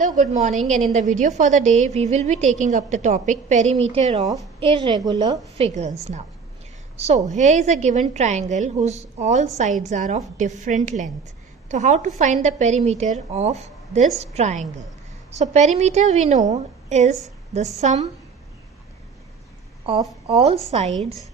Hello, good morning, and in the video for the day we will be taking up the topic perimeter of irregular figures now. So here is a given triangle whose all sides are of different length. So how to find the perimeter of this triangle? So perimeter we know is the sum of all sides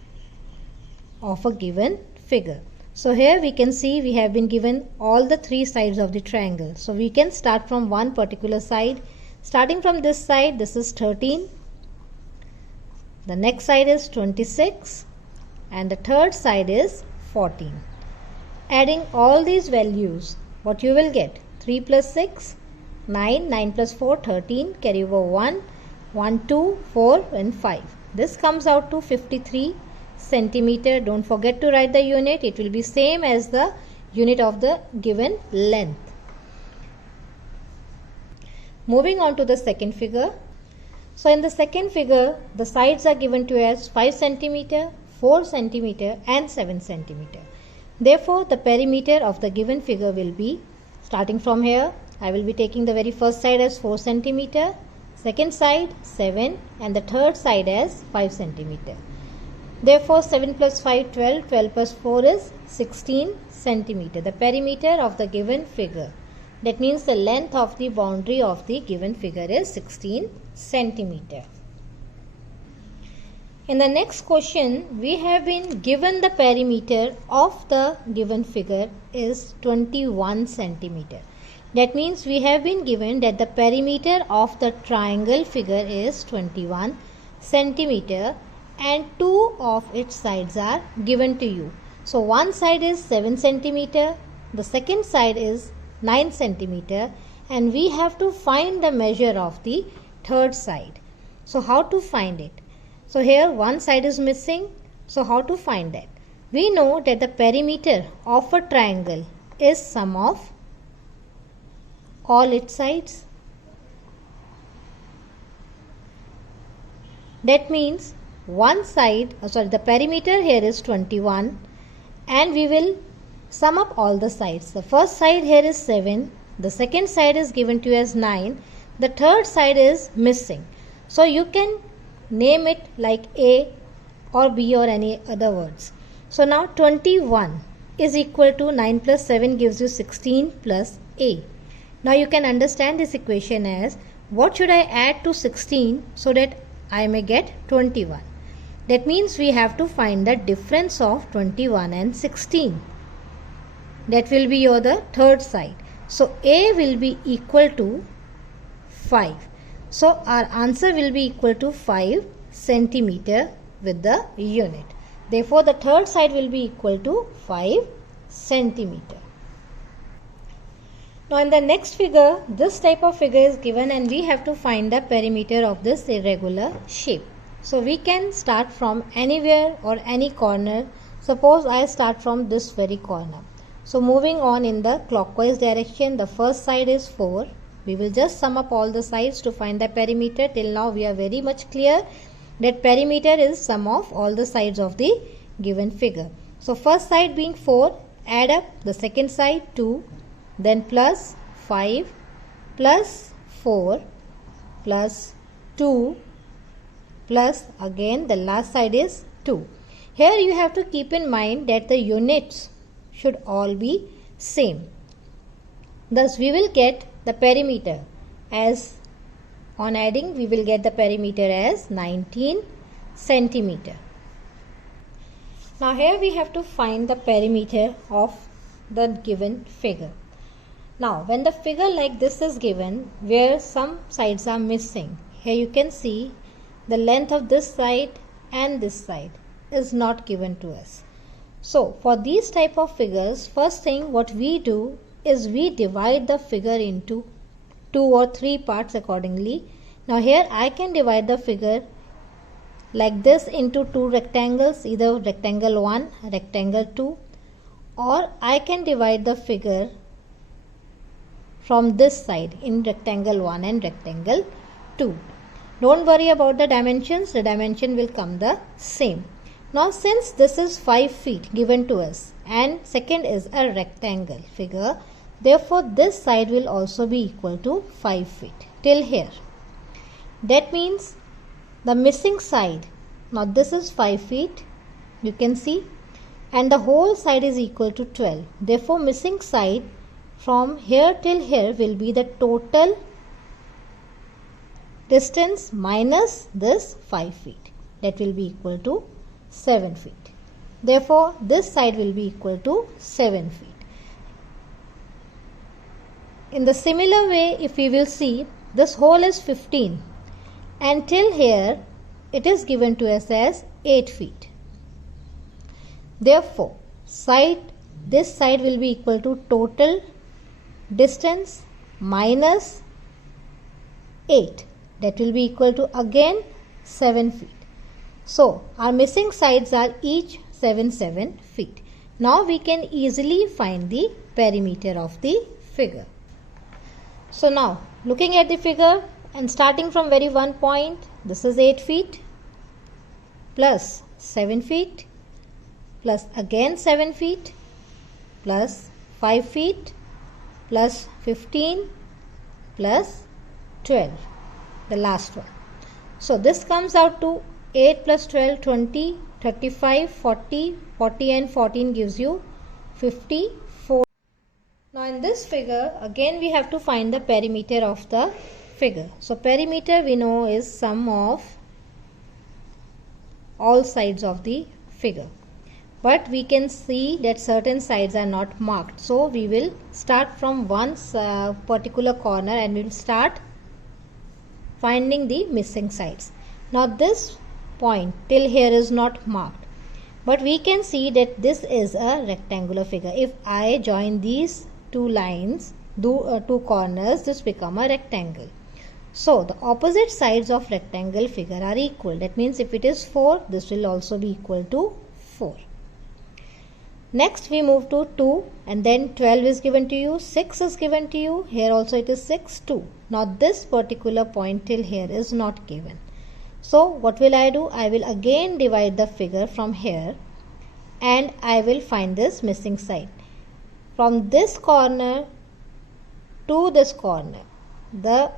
of a given figure. So here we can see we have been given all the three sides of the triangle. So we can start from one particular side. Starting from this side, this is 13. The next side is 26. And the third side is 14. Adding all these values, what you will get? 3 plus 6, 9, 9 plus 4, 13, carry over 1, 1, 2, 4 and 5. This comes out to 53 centimeter. Don't forget to write the unit. It will be same as the unit of the given length. Moving on to the second figure. So in the second figure, the sides are given to as 5 centimeter, 4 centimeter and 7 centimeter. Therefore, the perimeter of the given figure will be, starting from here, I will be taking the very first side as 4 centimeter, second side 7 and the third side as 5 centimeter. Therefore, 7 plus 5, 12, 12 plus 4 is 16 centimeter. The perimeter of the given figure. That means the length of the boundary of the given figure is 16 centimeter. In the next question, we have been given the perimeter of the given figure is 21 centimeter. That means we have been given that the perimeter of the triangle figure is 21 centimeter. And two of its sides are given to you. So one side is 7 centimeter, the second side is 9 centimeter, and we have to find the measure of the third side. So how to find it? So here one side is missing. So how to find that? We know that the perimeter of a triangle is sum of all its sides. That means one side, the perimeter here is 21 and we will sum up all the sides. The first side here is 7, the second side is given to you as 9, the third side is missing. So you can name it like A or B or any other words. So now 21 is equal to 9 plus 7 gives you 16 plus A. Now you can understand this equation as what should I add to 16 so that I may get 21. That means we have to find the difference of 21 and 16. That will be the third side. So A will be equal to 5. So our answer will be equal to 5 centimeter with the unit. Therefore the third side will be equal to 5 centimeter. Now in the next figure, this type of figure is given and we have to find the perimeter of this irregular shape. So we can start from anywhere or any corner. Suppose I start from this very corner. So moving on in the clockwise direction, the first side is 4. We will just sum up all the sides to find the perimeter. Till now we are very much clear that perimeter is sum of all the sides of the given figure. So first side being 4, add up the second side 2, then plus 5 plus 4 plus 2 plus again the last side is 2. Here you have to keep in mind that the units should all be same. Thus we will get the perimeter as on adding we will get the perimeter as 19 centimeter. Now here we have to find the perimeter of the given figure. Now when the figure like this is given where some sides are missing, here you can see the length of this side and this side is not given to us. So for these type of figures, first thing what we do is we divide the figure into 2 or 3 parts accordingly. Now here I can divide the figure like this into 2 rectangles, either rectangle 1, rectangle 2, or I can divide the figure from this side in rectangle 1 and rectangle 2. Don't worry about the dimensions, the dimension will come the same. Now since this is 5 feet given to us and second is a rectangle figure, Therefore, this side will also be equal to 5 feet till here. That means the missing side, now this is 5 feet, you can see, and the whole side is equal to 12. Therefore, missing side from here till here will be the total distance minus this 5 feet. That will be equal to 7 feet. Therefore, this side will be equal to 7 feet. In the similar way, if we will see, this hole is 15 and till here it is given to us as 8 feet. Therefore, this side will be equal to total distance minus 8. That will be equal to again 7 feet. So, our missing sides are each 7 feet. Now, we can easily find the perimeter of the figure. So, now looking at the figure and starting from very one point, this is 8 feet plus 7 feet plus again 7 feet plus 5 feet plus 15 plus 12, the last one. So, this comes out to 8 plus 12, 20, 35, 40, 40 and 14 gives you 54. Now, in this figure, again we have to find the perimeter of the figure. So, perimeter we know is sum of all sides of the figure. But we can see that certain sides are not marked. So, we will start from one particular corner and we will start finding the missing sides. Now, this point till here is not marked. But we can see that this is a rectangular figure. If I join these two lines, two corners, this become a rectangle. So, the opposite sides of rectangle figure are equal. That means if it is 4, this will also be equal to 4. Next, we move to 2 and then 12 is given to you, 6 is given to you. Here also it is 6, 2. Now, this particular point till here is not given. So, what will I do? I will again divide the figure from here and I will find this missing side. From this corner to this corner, the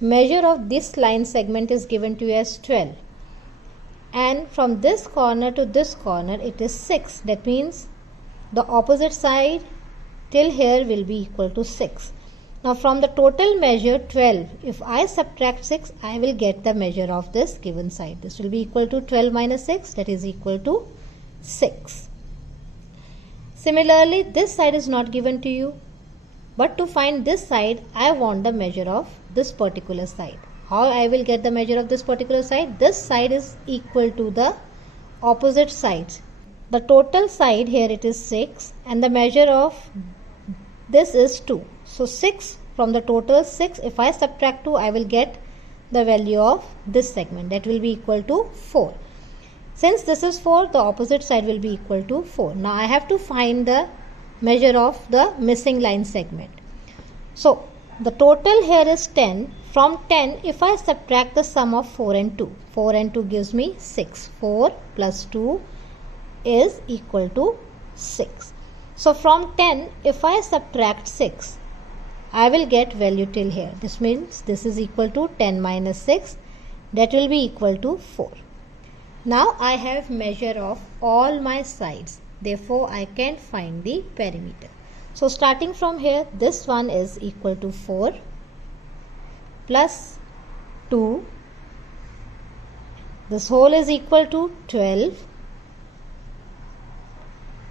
measure of this line segment is given to you as 12. And from this corner to this corner, it is 6. That means the opposite side till here will be equal to 6. Now, from the total measure 12, if I subtract 6, I will get the measure of this given side. This will be equal to 12 minus 6, that is equal to 6. Similarly, this side is not given to you. But to find this side, I want the measure of this particular side. How I will get the measure of this particular side? This side is equal to the opposite sides. The total side here it is 6 and the measure of this is 2. So, 6 from the total 6, if I subtract 2, I will get the value of this segment. That will be equal to 4. Since this is 4, the opposite side will be equal to 4. Now, I have to find the measure of the missing line segment. So, the total here is 10. From 10, if I subtract the sum of 4 and 2, 4 and 2 gives me 6. 4 plus 2 is equal to 6. So, from 10, if I subtract 6, I will get value till here. This means this is equal to 10 minus 6. That will be equal to 4. Now, I have measure of all my sides. Therefore, I can find the perimeter. So, starting from here, this one is equal to 4 plus 2. This whole is equal to 12.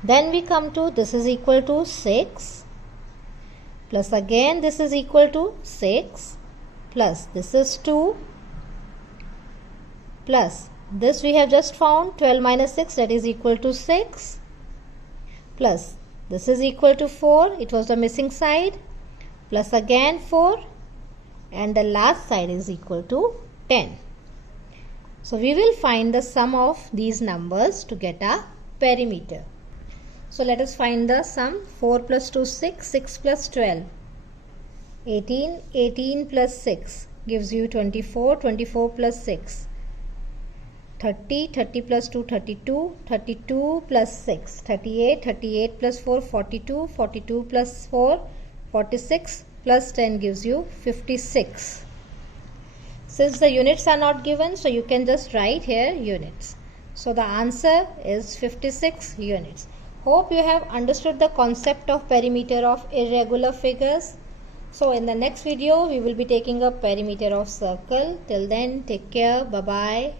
Then we come to this is equal to 6 plus again this is equal to 6 plus this is 2 plus this we have just found 12 minus 6, that is equal to 6 plus this is equal to 4, it was the missing side, plus again 4 and the last side is equal to 10. So, we will find the sum of these numbers to get a perimeter. So, let us find the sum. 4 plus 2 6, 6 plus 12 18, 18 plus 6 gives you 24, 24 plus 6 30, 30 plus 2, 32, 32 plus 6, 38, 38 plus 4, 42, 42 plus 4, 46, plus 10 gives you 56. Since the units are not given, so you can just write here units. So the answer is 56 units. Hope you have understood the concept of perimeter of irregular figures. So in the next video, we will be taking up perimeter of circle. Till then, take care. Bye-bye.